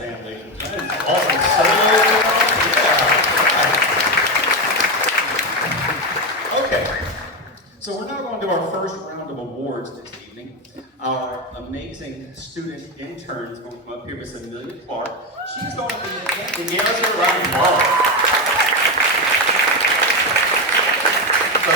band, ladies and gentlemen. Awesome solo. Yeah. Okay. So we're now going to our first round of awards this evening. Our amazing student intern is going to come up here, Miss Amelia Clark. She's going to be giving us a round of applause. So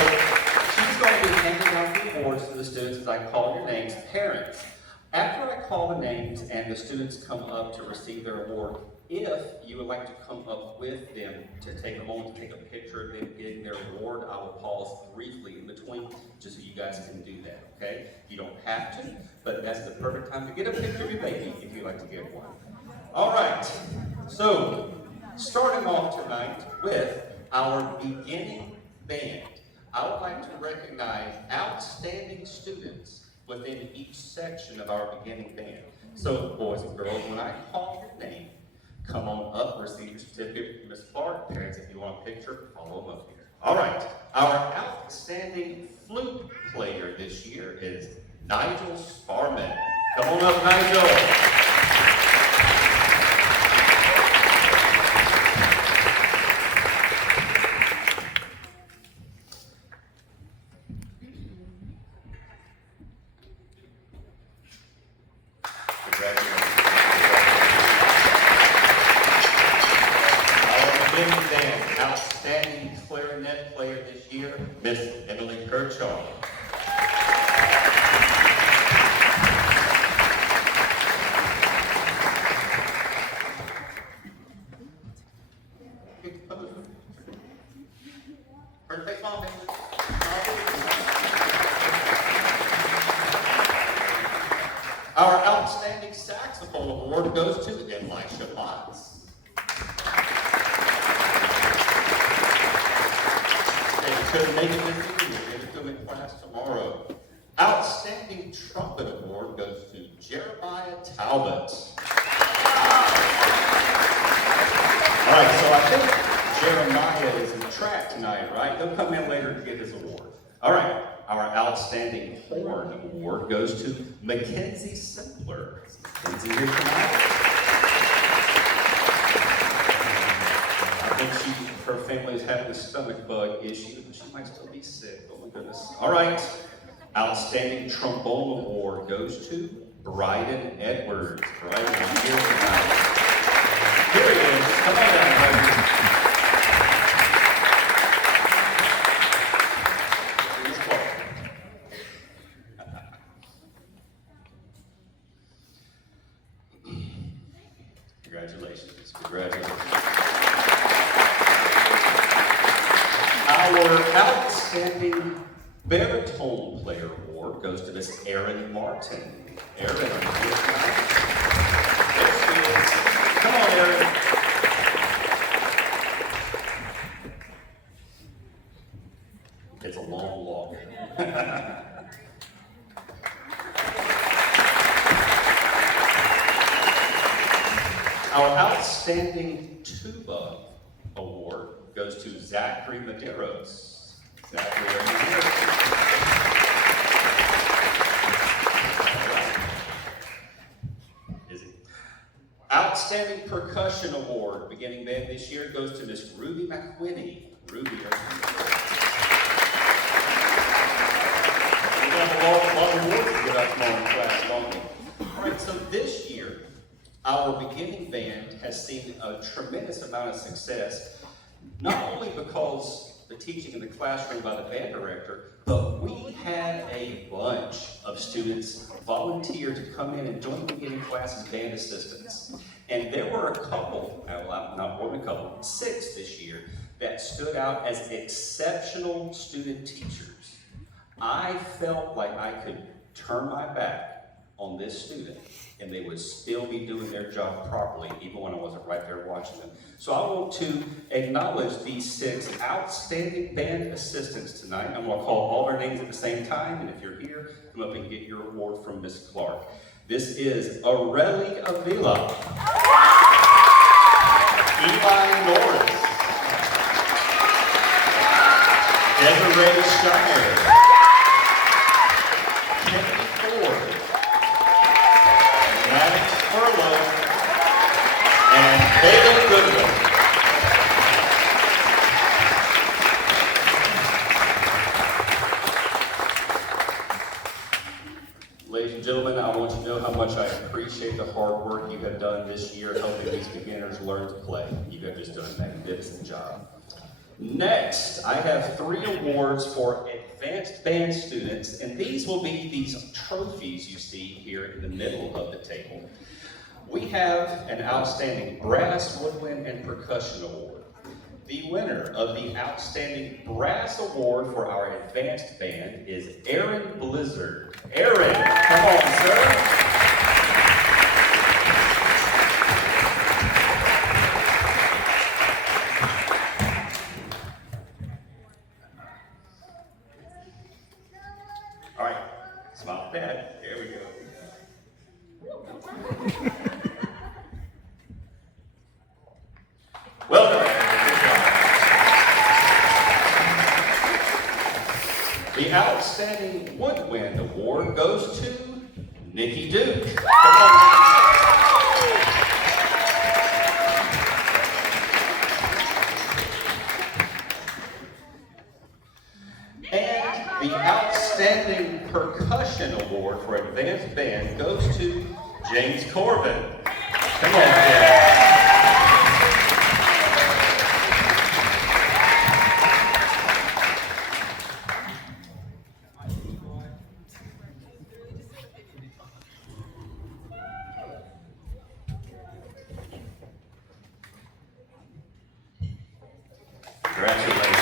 she's going to be handing out the awards to the students as I call your names. Parents, after I call the names and the students come up to receive their award, if you would like to come up with them to take a moment to take a picture of them getting their award, I will pause briefly in between just so you guys can do that, okay? You don't have to, but that's the perfect time to get a picture of your baby if you'd like to get one. All right, so starting off tonight with our beginning band. I would like to recognize outstanding students within each section of our beginning band. So boys and girls, when I call your name, come on up, receive your certificate from Ms. Clark. Parents, if you want a picture, follow them up here. All right, our outstanding flute player this year is Nigel Sparman. Come on up, Nigel. Outstanding clarinet player this year, Miss Emily Kershaw. Birthday mom. Our outstanding saxophone award goes to Elisha Motts. Couldn't make it this evening, we'll give it to him in class tomorrow. Outstanding trumpet award goes to Jeremiah Talbot. All right, so I think Jeremiah is in track tonight, right? He'll come in later to get his award. All right, our outstanding horn award goes to Mackenzie Simpler. Is Mackenzie here tonight? I think her family's having a stomach bug issue. She might still be sick. Oh my goodness. All right. Outstanding trombone award goes to Bryden Edwards. Bryden is here tonight. Here he is. Come on down, Bryden. Congratulations. Congratulations. Our outstanding baritone player award goes to Miss Erin Martin. Erin, are you here tonight? There she is. Come on, Erin. It's a long walk. Our outstanding tuba award goes to Zachary Medeiros. Zachary, are you here? Is he? Outstanding percussion award, beginning band this year, goes to Miss Ruby McWhinney. Ruby, are you here? We have a lot of awards to get out tomorrow in class, don't we? All right, so this year, our beginning band has seen a tremendous amount of success, not only because the teaching in the classroom by the band director, but we had a bunch of students volunteer to come in and join the beginning class as band assistants. And there were a couple, well, not more than a couple, 6 this year, that stood out as exceptional student teachers. I felt like I could turn my back on this student and they would still be doing their job properly, even when I wasn't right there watching them. So I want to acknowledge these 6 outstanding band assistants tonight. I'm going to call all their names at the same time, and if you're here, come up and get your award from Miss Clark. This is Aurelie Avila, Eli Norris, Desiree Shire, Kennedy Ford, Maddox Furlow, beginners learn to play. You have just done a magnificent job. Next, I have 3 awards for advanced band students, and these will be these trophies you see here in the middle of the table. We have an outstanding brass, woodwind, and percussion award. The winner of the outstanding brass award for our advanced band is Aaron Blizzard. Aaron, come on, sir. All right, smile at that. There we go. Well done. The Outstanding Woodwind Award goes to Nikki Duke. Come on, and the Outstanding Percussion Award for Advanced Band goes to James Corbin. Come on, James. Congratulations.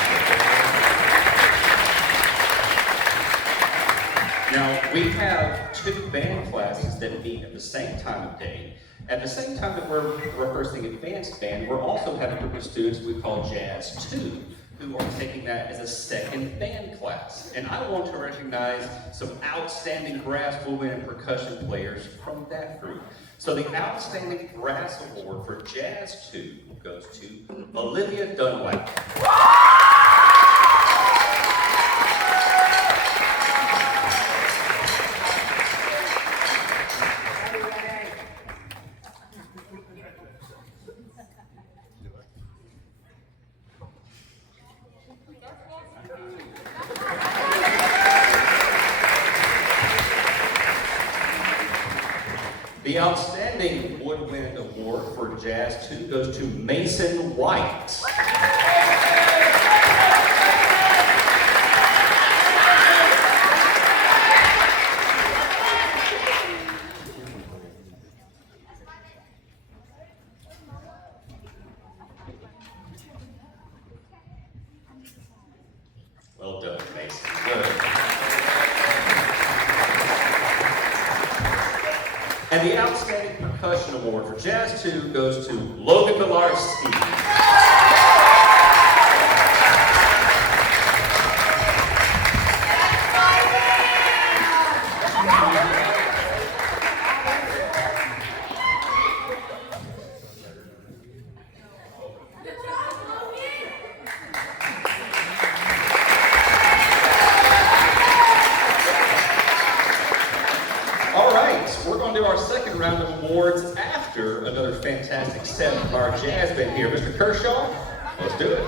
Now, we have 2 band classes that meet at the same time of day. At the same time that we're rehearsing advanced band, we're also having a group of students we call Jazz 2, who are taking that as a second band class. And I want to recognize some outstanding brass, woodwind, and percussion players from that group. So the Outstanding Brass Award for Jazz 2 goes to Olivia Dunlap. The Outstanding Woodwind Award for Jazz 2 goes to Mason White. Well done, Mason. Good. And the Outstanding Percussion Award for Jazz 2 goes to Logan Pilarski. We're going to do our second round of awards after another fantastic set from our jazz band here. Mr. Kershaw, let's do it.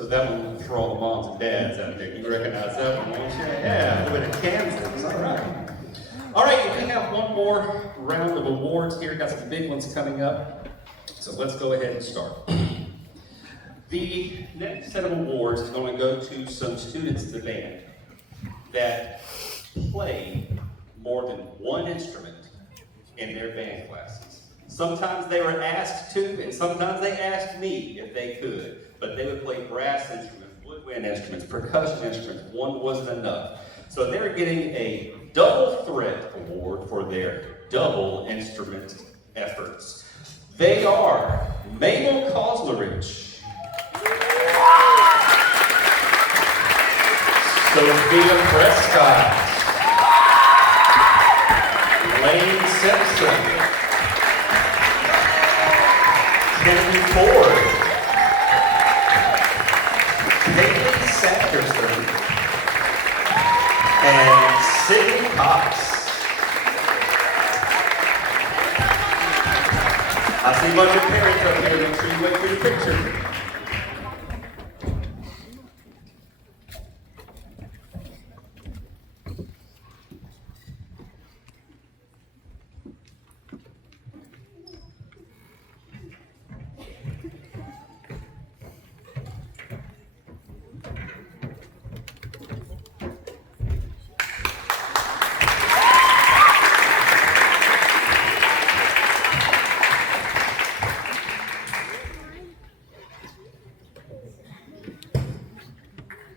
So that one for all the moms and dads out there. You recognize that one, won't you? Yeah, a little bit of Kansas. All right. All right, we have one more round of awards here. Got some big ones coming up. So let's go ahead and start. The next set of awards is going to go to some students in the band that play more than one instrument in their band classes. Sometimes they were asked to, and sometimes they asked me if they could, but they would play brass instruments, woodwind instruments, percussion instruments. One wasn't enough. So they're getting a double threat award for their double instrument efforts. They are Mabel Koslerich, Sophia Prescott, Lane Simpson, Kennedy Ford, Caitlin Sanderson, and Sydney Cox. I see a bunch of parents up here. Make sure you wait for your picture.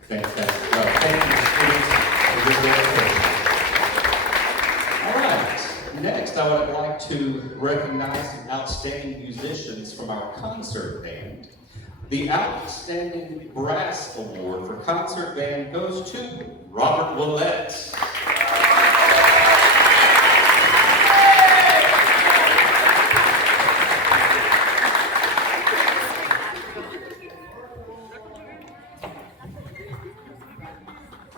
Fantastic. Well, thank you, students. All right. Next, I would like to recognize some outstanding musicians from our concert band. The Outstanding Brass Award for Concert Band goes to Robert Willett.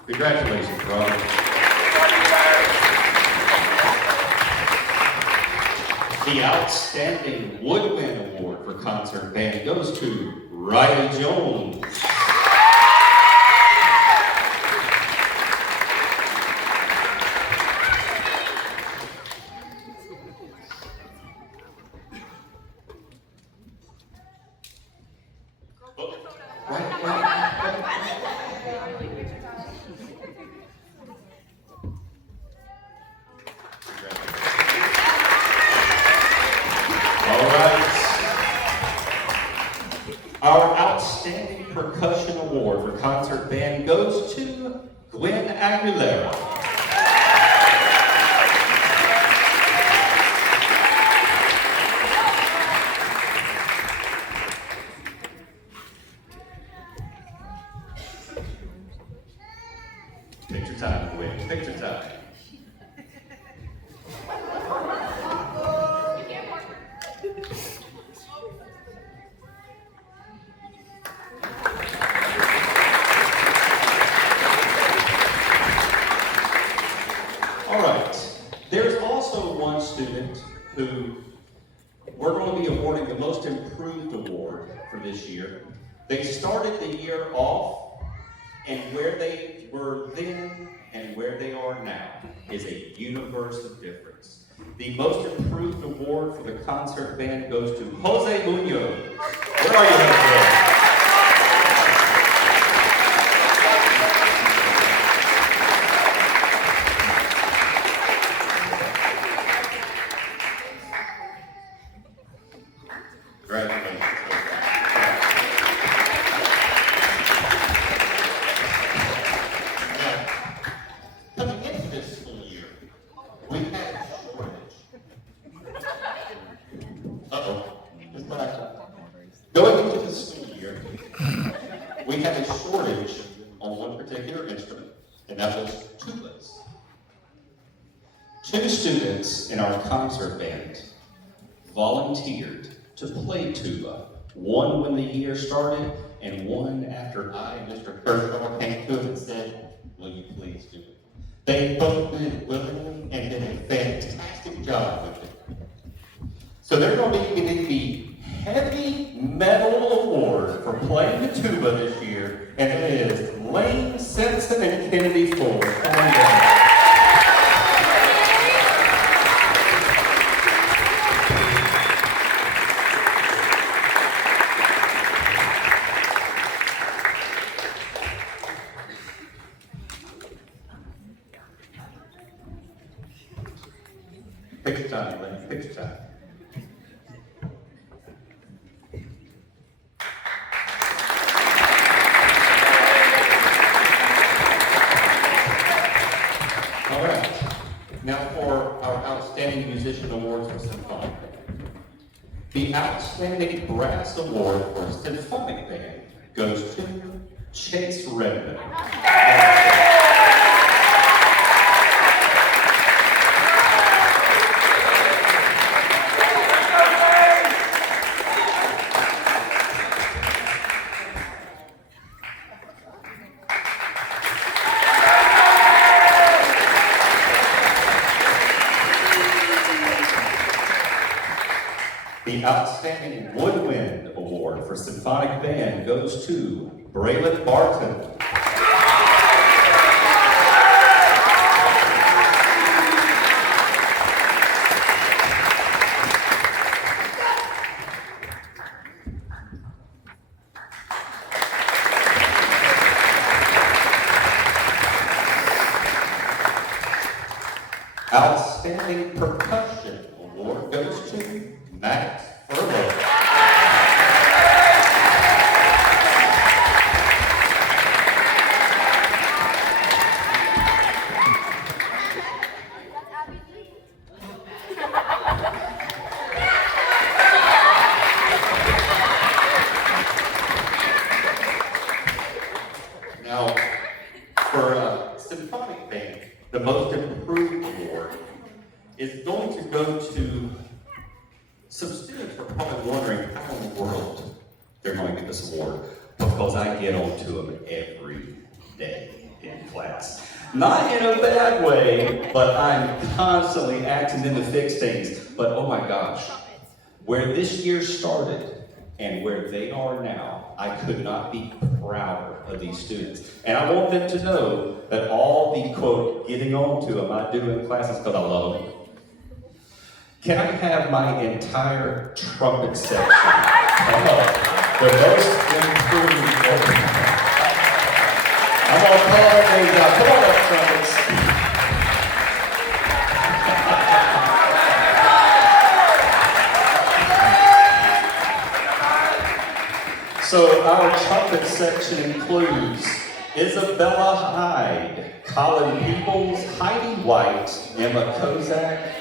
Congratulations, Robert. The Outstanding Woodwind Award for Concert Band goes to Riley Jones. Our Outstanding Percussion Award for Concert Band goes to Gwen Aguilera. Picture time, Gwen. Picture time. All right, there's also one student who we're going to be awarding the Most Improved Award for this year. They started the year off, and where they were then and where they are now is a universe of difference. The Most Improved Award for the concert band goes to Jose Munoz. Where are you, Jose? Coming into this school year, we had a shortage. Just back up. Going into this school year, we had a shortage on one particular instrument, and that was tubas. 2 students in our concert band volunteered to play tuba. One when the year started, and one after I and Mr. Kershaw came to him and said, "Will you please do it?" They both did it willingly and did a fantastic job with it. So they're going to be getting the Heavy Metal Award for playing the tuba this year, and it is Lane Simpson and Kennedy Ford. Pick your time, Lane, pick your time. All right, now for our Outstanding Musician Awards for Symphonic Band. The Outstanding Brass Award for Symphonic Band goes to Chase Redmond. The Outstanding Woodwind Award for Symphonic Band goes to Braylon Barton. Outstanding Percussion Award goes to Max Furlow. Now, for Symphonic Band, the Most Improved Award is going to go to some students were probably wondering how in the world they're going to get this award, because I get on to them every day in class. Not in a bad way, but I'm constantly acting them to fix things. But oh my gosh, where this year started and where they are now, I could not be prouder of these students. And I want them to know that all the, quote, getting on to them I do in classes because I love them. Can I have my entire trumpet section come up? The most improved. I'm gonna call their names out. Come on up, trumpets. So our trumpet section includes Isabella Hyde, Colin Peoples, Heidi White, Emma Kozak,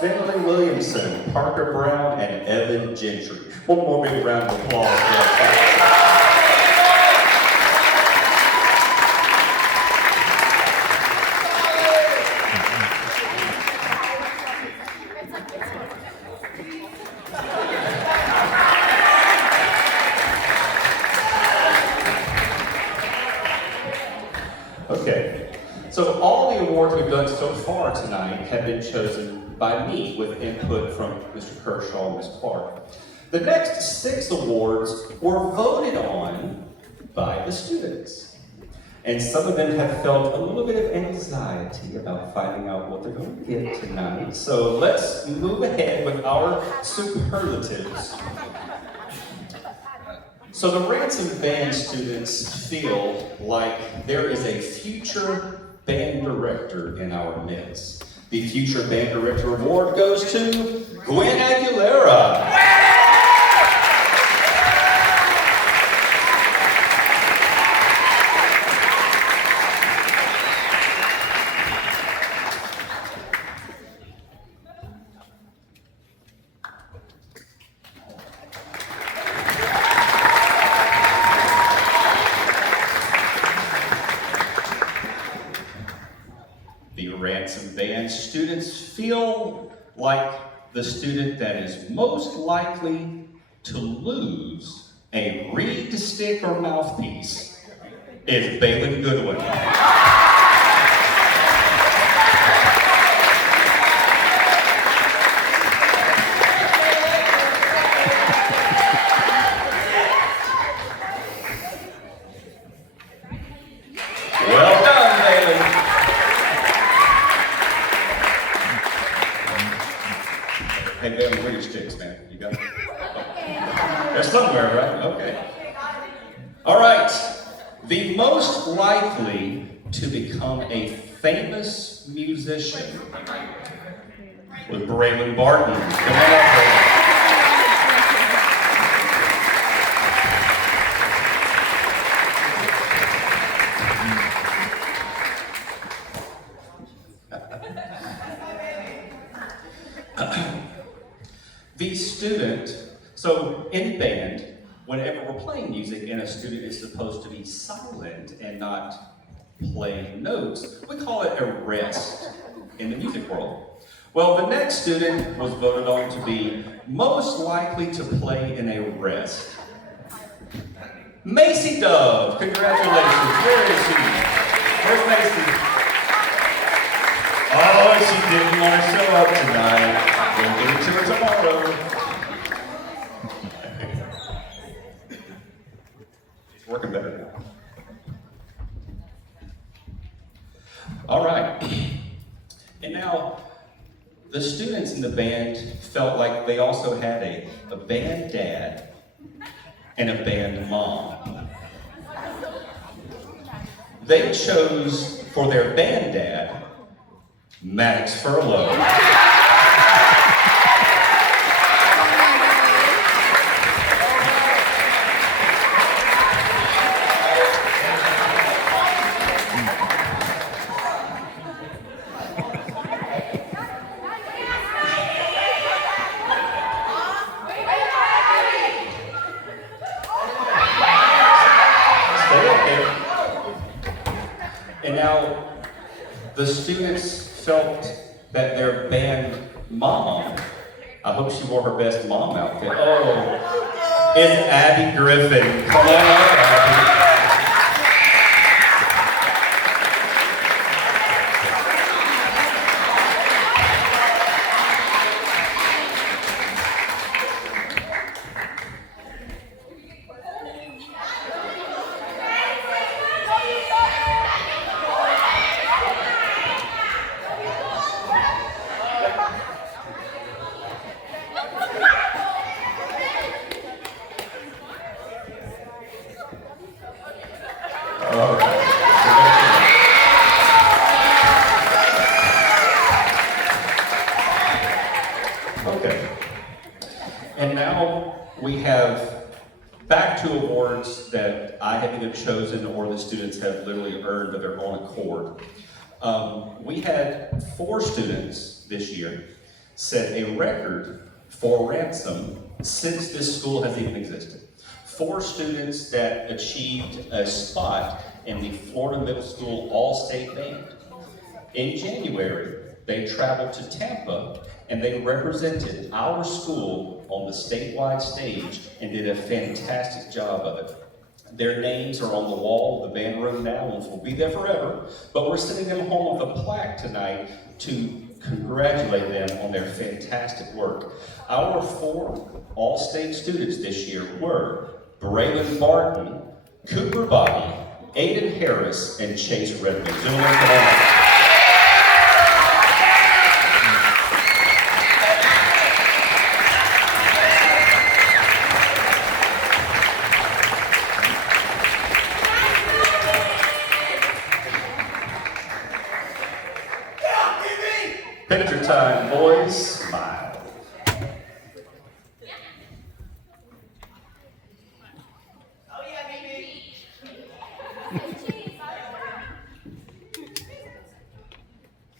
Finley Williamson, Parker Brown, and Evan Gentry. One more big round of applause for that. Okay, so all the awards we've done so far tonight have been chosen by me with input from Mr. Kershaw and Ms. Clark. The next 6 awards were voted on by the students. And some of them have felt a little bit of anxiety about finding out what they're going to get tonight. So let's move ahead with our superlatives. So the Ransom Band students feel like there is a future band director in our midst. The Future Band Director Award goes to Gwen Aguilera. The Ransom Band students feel like the student that is most likely to lose a reed stick or mouthpiece is Balin Goodwin. All right, the most likely to become a famous musician was Braylon Barton. Come on up, Braylon. The student, so in band, whenever we're playing music and a student is supposed to be silent and not play notes, we call it a rest in the music world. Well, the next student was voted on to be most likely to play in a rest. Macy Dove, congratulations. Where is she? Where's Macy? Oh, she didn't want to show up tonight. We'll give it to her tomorrow. It's working better now. All right. And now, the students in the band felt like they also had a band dad and a band mom. They chose for their band dad, Max Furlow. And now, the students felt that their band mom, I hope she wore her best mom outfit. Oh, it's Abby Griffin. Come on up, Abby. All right. Okay. And now we have back to awards that I have either chosen or the students have literally earned of their own accord. We had 4 students this year set a record for Ransom since this school has even existed. 4 students that achieved a spot in the Florida Middle School All-State Band. In January, they traveled to Tampa and they represented our school on the statewide stage and did a fantastic job of it. Their names are on the wall of the band room now and will be there forever, but we're sending them home with a plaque tonight to congratulate them on their fantastic work. Our 4 all-state students this year were Braylon Barton, Cooper Bobby, Aiden Harris, and Chase Redmond. Gentlemen, come on up. Picture time, boys. Smile.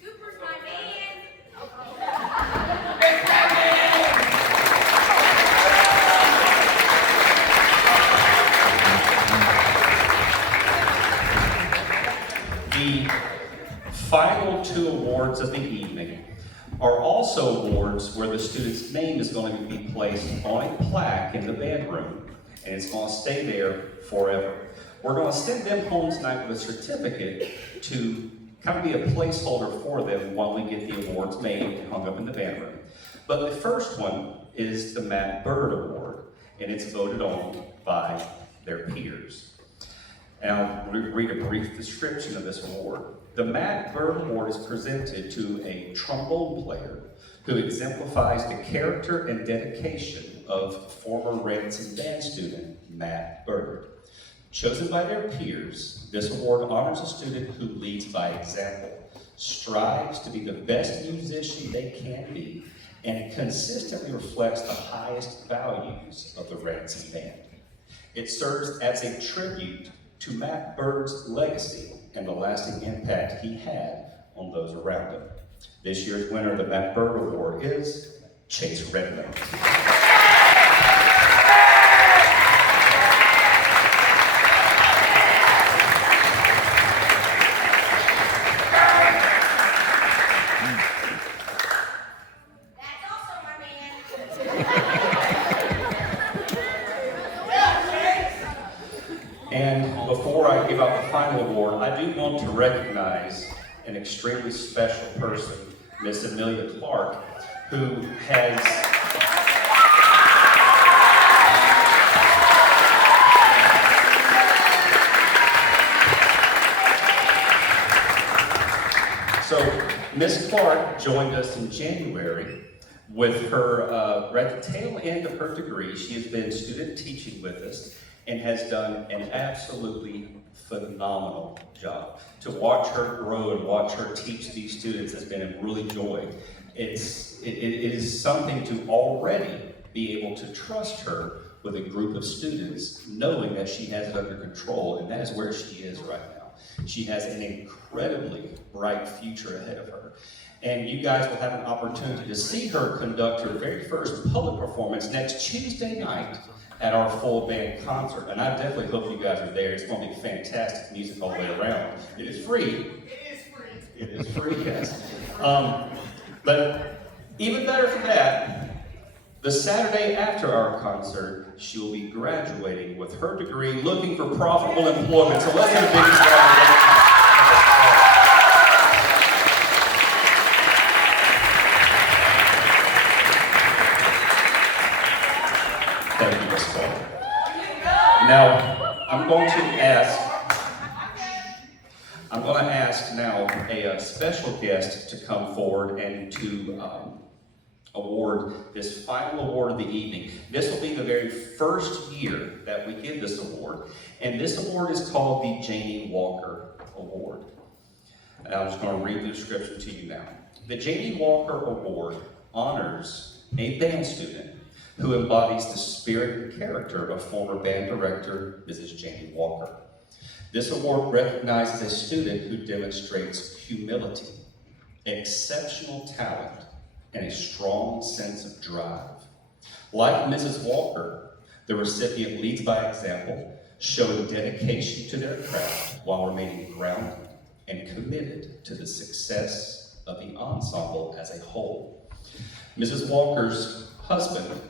Cooper's my man. The final 2 awards of the evening are also awards where the student's name is going to be placed on a plaque in the band room, and it's going to stay there forever. We're going to send them home tonight with a certificate to kind of be a placeholder for them while we get the awards made and hung up in the band room. But the first one is the Matt Bird Award, and it's voted on by their peers. And I'll read a brief description of this award. The Matt Bird Award is presented to a trombone player who exemplifies the character and dedication of former Ransom band student Matt Bird. Chosen by their peers, this award honors a student who leads by example, strives to be the best musician they can be, and consistently reflects the highest values of the Ransom Band. It serves as a tribute to Matt Bird's legacy and the lasting impact he had on those around him. This year's winner of the Matt Bird Award is Chase Redmond. And before I give out the final award, I do want to recognize an extremely special person, Miss Amelia Clark, who has Miss Clark joined us in January with her, we're at the tail end of her degree. She has been student teaching with us and has done an absolutely phenomenal job. To watch her grow and watch her teach these students has been a really joy. It is something to already be able to trust her with a group of students, knowing that she has it under control, and that is where she is right now. She has an incredibly bright future ahead of her. And you guys will have an opportunity to see her conduct her very first public performance next Tuesday night at our full band concert. And I definitely hope you guys are there. It's going to be fantastic music all the way around. It is free. It is free, yes. But even better for that, the Saturday after our concert, she will be graduating with her degree, looking for profitable employment. So let's have a big round. Thank you, Ms. Clark. Now, I'm going to ask now a special guest to come forward and to award this final award of the evening. This will be the very first year that we give this award, and this award is called the Janie Walker Award. And I'm just going to read the description to you now. The Janie Walker Award honors a band student who embodies the spirit and character of former band director Mrs. Janie Walker. This award recognizes a student who demonstrates humility, exceptional talent, and a strong sense of drive. Like Mrs. Walker, the recipient leads by example, showing dedication to their craft while remaining grounded and committed to the success of the ensemble as a whole. Mrs. Walker's husband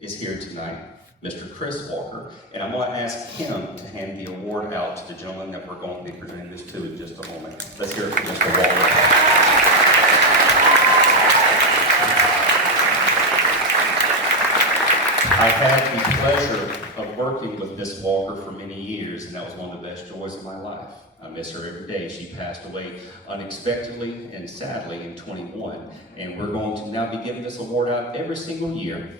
is here tonight, Mr. Chris Walker, and I'm going to ask him to hand the award out to the gentleman that we're going to be presenting this to in just a moment. Let's hear it for Mr. Walker. I've had the pleasure of working with Miss Walker for many years, and that was one of the best joys of my life. I miss her every day. She passed away unexpectedly and sadly in 21, and we're going to now be giving this award out every single year.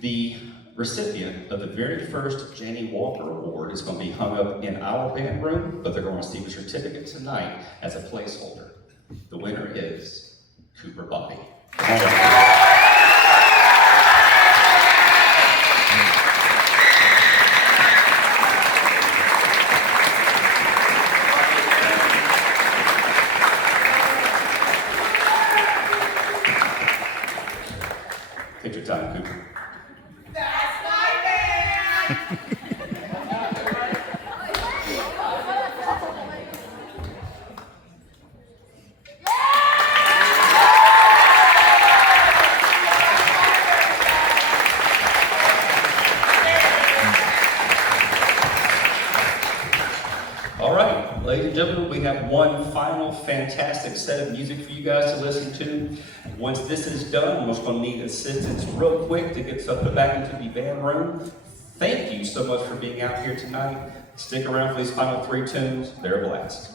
The recipient of the very first Janie Walker Award is going to be hung up in our band room, but they're going to receive a certificate tonight as a placeholder. The winner is Cooper Bobby. Take your time, Cooper. That's my band! All right, ladies and gentlemen, we have one final fantastic set of music for you guys to listen to. Once this is done, we're just going to need assistance real quick to get us up and back into the band room. Thank you so much for being out here tonight. Stick around for these final three tunes. They're a blast.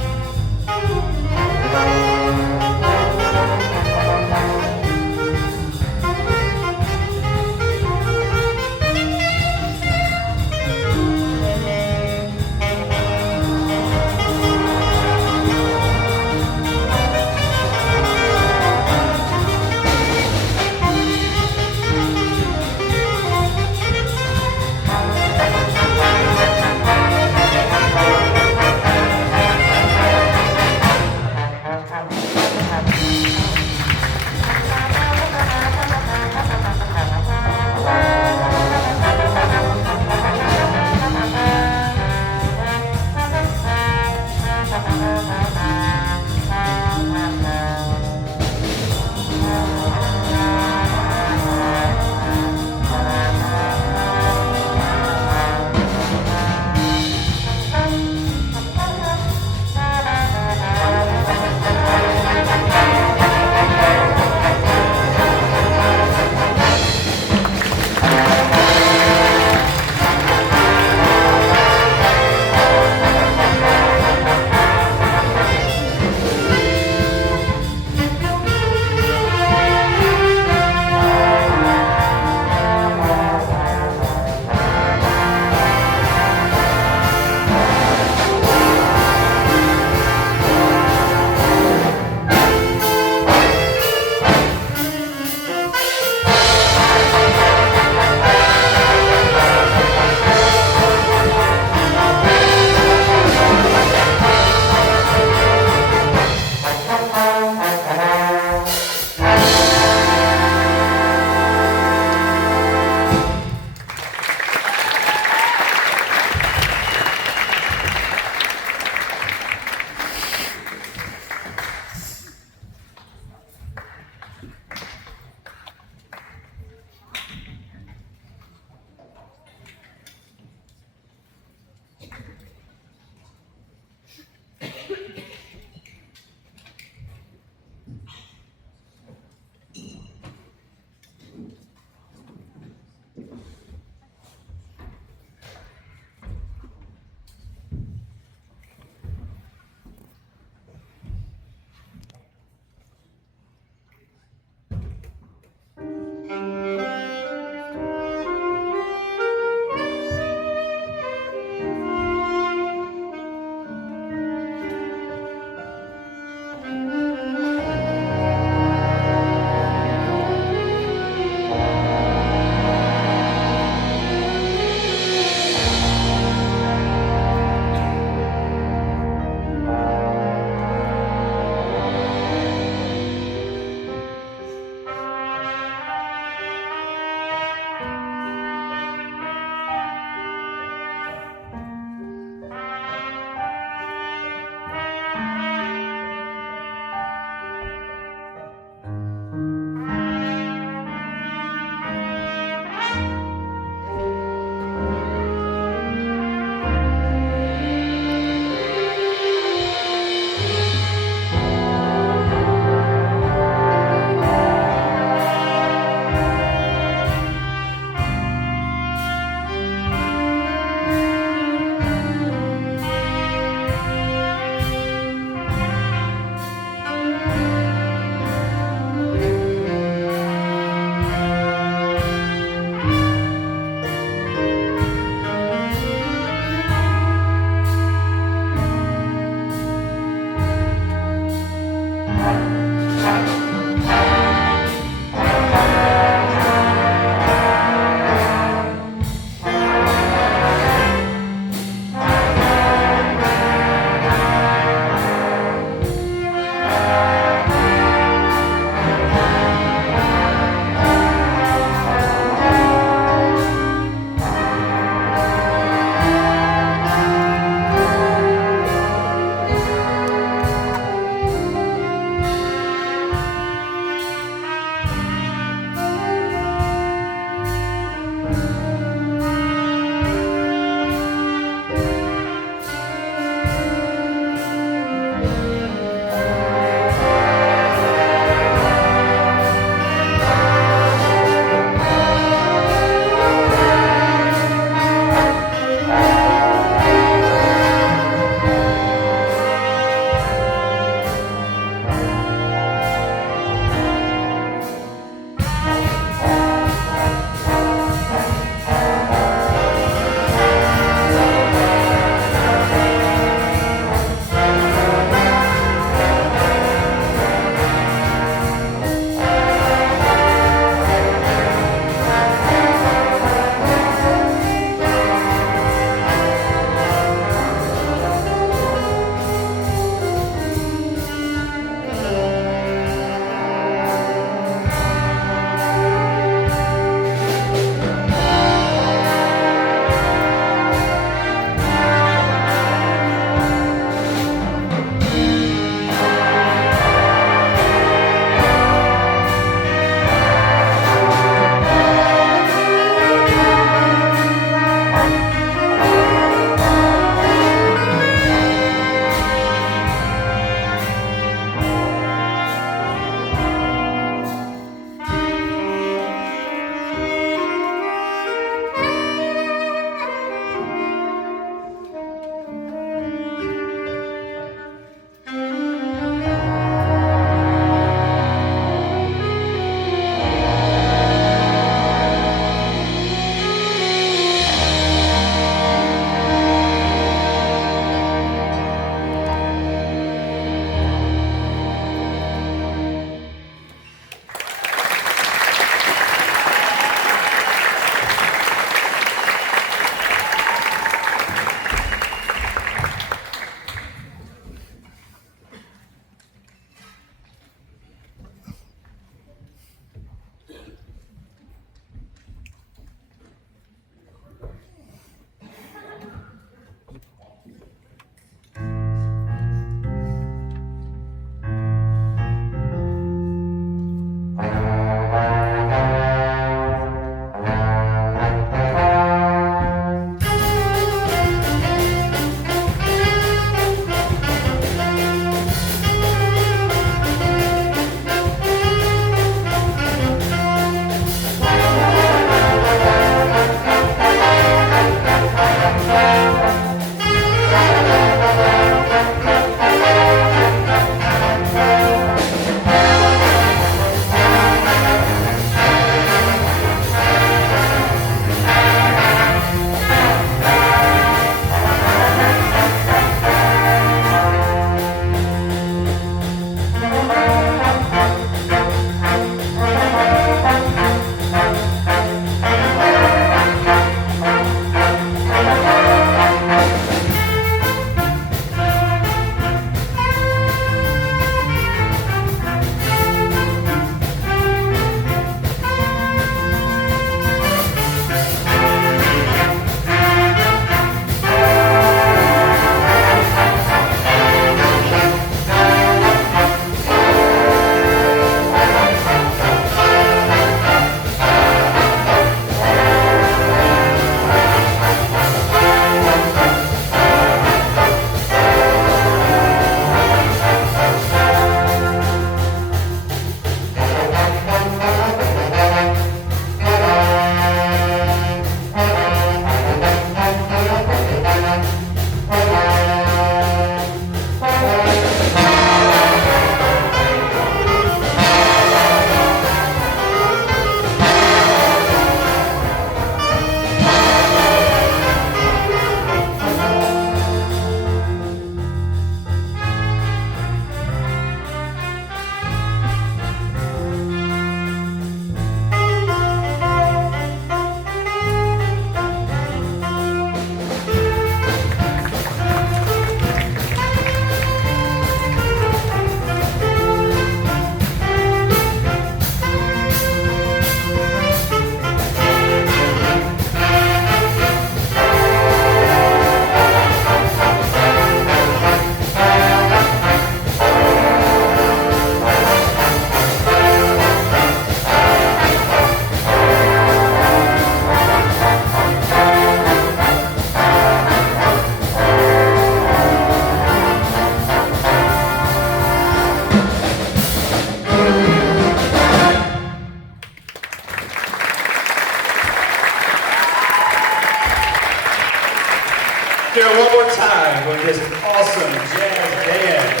time with this awesome jazz band.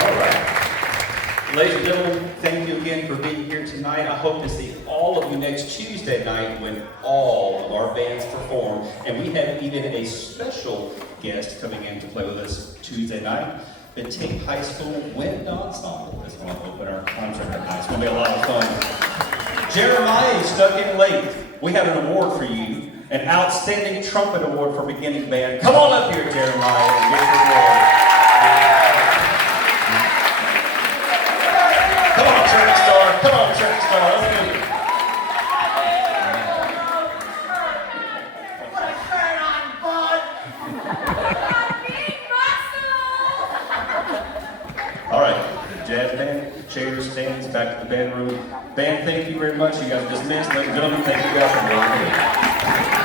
All right. Ladies and gentlemen, thank you again for being here tonight. I hope to see all of you next Tuesday night when all of our bands perform. And we have even a special guest coming in to play with us Tuesday night. The Tate High School Wind Ensemble is going to open our concert tonight. It's going to be a lot of fun. Jeremiah stuck in late. We have an award for you, an Outstanding Trumpet Award for Beginning Band. Come on up here, Jeremiah, and get your award. Come on, track star. Come on, track star. Let's do it. Put a shirt on, bud. All right, the jazz band, chairs, stands, back to the band room. Band, thank you very much. You guys are dismissed. Ladies and gentlemen, thank you guys for being here.